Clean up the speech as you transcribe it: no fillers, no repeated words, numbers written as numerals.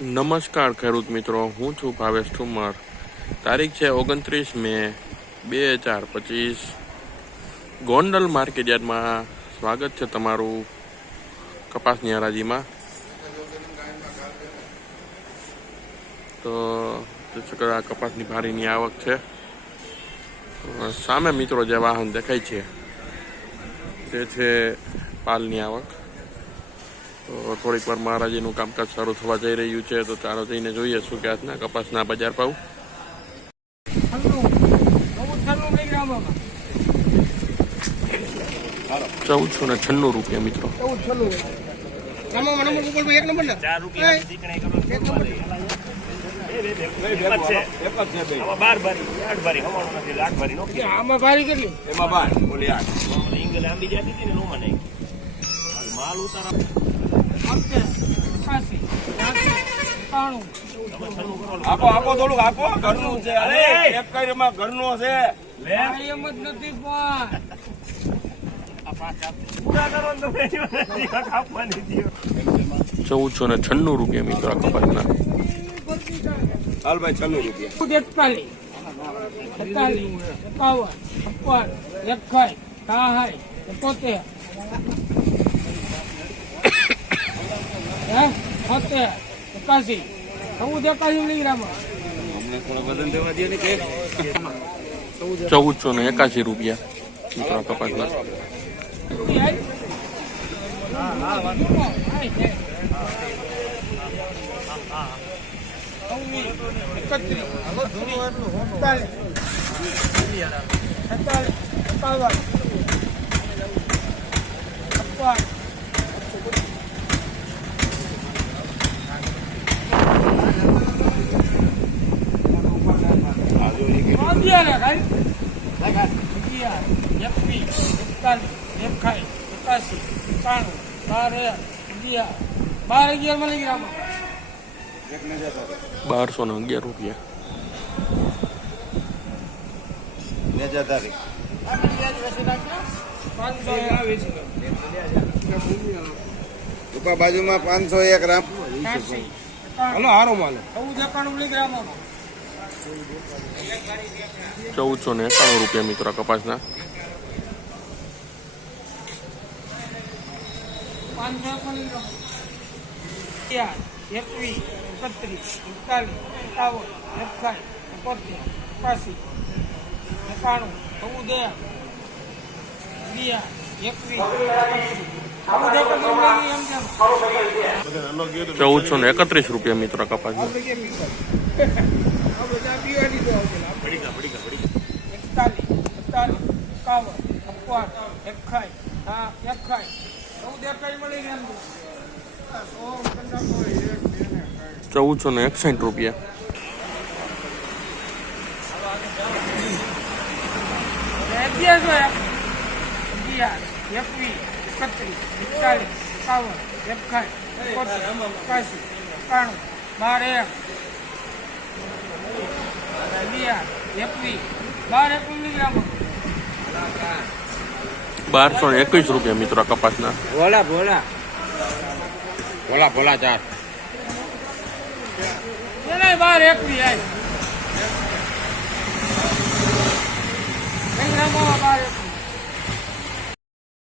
નમસ્કાર ખેડૂત મિત્રો, હું છું ભાવેશ ઠુમર. તારીખ છે 29 મે 2025. ગોંડલ માર્કેટયાર્ડમાં સ્વાગત છે તમારું કપાસની હરાજીમાં. તો આ કપાસની ભારીની આવક છે. સામે મિત્રો જે વાહન દેખાય છે તે છે પાલની આવક. તો થોડીક વાર મહારાજીનું કામકાજ શરૂ થવા જઈ રહ્યું છે, તો ચાલો જઈને જોઈએ શું કે આજના કપાસના બજાર ભાવ. 1496 રૂપિયા મિત્રો. આપો થોડુંક આપો. ઘરનું છે, એક કઈમાં ઘરનો છે. એમ જ નથી પણ 1496 રૂપિયા મિત્રો આ કપાસના. હાલ ભાઈ 96 રૂપિયા. 1481 રૂપિયા મિત્રો આ કપાસના. ₹1211 રૂપિયા. બાજુમાં 501 ગ્રામ. હાલો હારો માલ 1491 રૂપિયા મિત્રો કપાસના. 1431 રૂપિયા મિત્રો કપાસના. 1461 રૂપિયા. 1221 રૂપિયા મિત્રો કપાસના. ભોલા ભોલા ભોલા ભોલા 4 1221